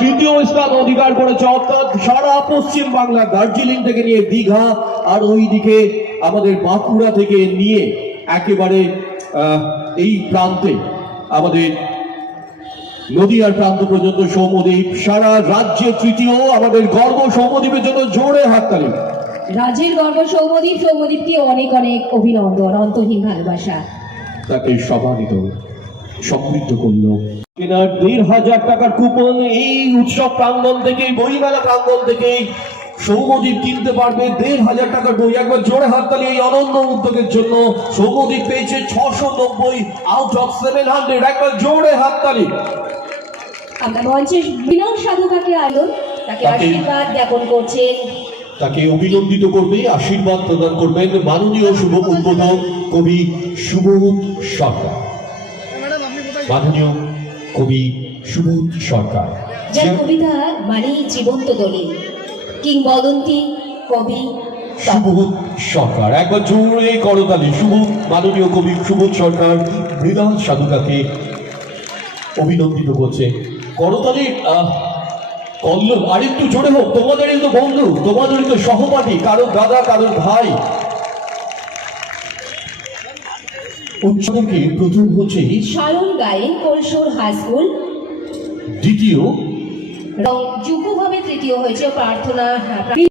তৃতীয় স্থান অধিকার করেছে, অর্থাৎ সারা পশ্চিম বাংলা, দার্জিলিং থেকে নিয়ে দীঘা আর ওইদিকে আমাদের বাঁকুড়া থেকে নিয়ে একেবারে এই প্রান্তে আমাদের নদীয়ার প্রান্ত পর্যন্ত সৌম্যদ্বীপ, সারা রাজ্যে তৃতীয়। আমাদের গর্ব সৌম্যদ্বীপের জন্য জোরে হাততালি। রাজ্যের গর্ব সৌম্যদ্বীপ, সৌম্যদ্বীপকে অনেক অনেক অভিনন্দন, অন্তহীন ভালোবাসা। তাকে সম্মানিত সমৃদ্ধ করলো। ১,৫০০ টাকার কুপন এই উৎসব প্রাঙ্গণ থেকে, বইমেলা প্রাঙ্গণ থেকে সৌম্যদ্বীপ কিনতে পারবে ১,৫০০ টাকার বই। একবার জোরে হাততালি এই অনন্য উদ্যোগের জন্য। সৌম্যদ্বীপ পেয়েছে ৬৯০ আউট অফ 700। একবার জোরে হাততালি। আমরা মঞ্চে বিনয় সাধুকাকে আলোন, তাকে আশীর্বাদ জ্ঞাপন করছেন। তাকে অভিনন্দিত করবে, আশীর্বাদ প্রদান করবেন মাননীয় শুভ উদ্বোধক কবি সুবোধ সরকার। মাননীয় কবি সুবোধ সরকার, যার কবিতা মানে জীবন্ত দলিল, কিংবদন্তি কবি সুবোধ সরকার। একবার জোরে করতালি। মাননীয় কবি সুবোধ সরকার মৃণাল সাধুকাকে অভিনন্দিত করছে। করতালি কল্লব আরেকটু জোরে হোক। তোমাদেরই তো বন্ধু, তোমাদেরই তো সহপাঠী, কারো দাদা, কারো ভাই। উৎসবকে প্রথম হচ্ছে সায়ন গায়েন, কলসুর হাই স্কুল। দ্বিতীয় যুগ্মভাবে তৃতীয় হয়েছে প্রার্থনা।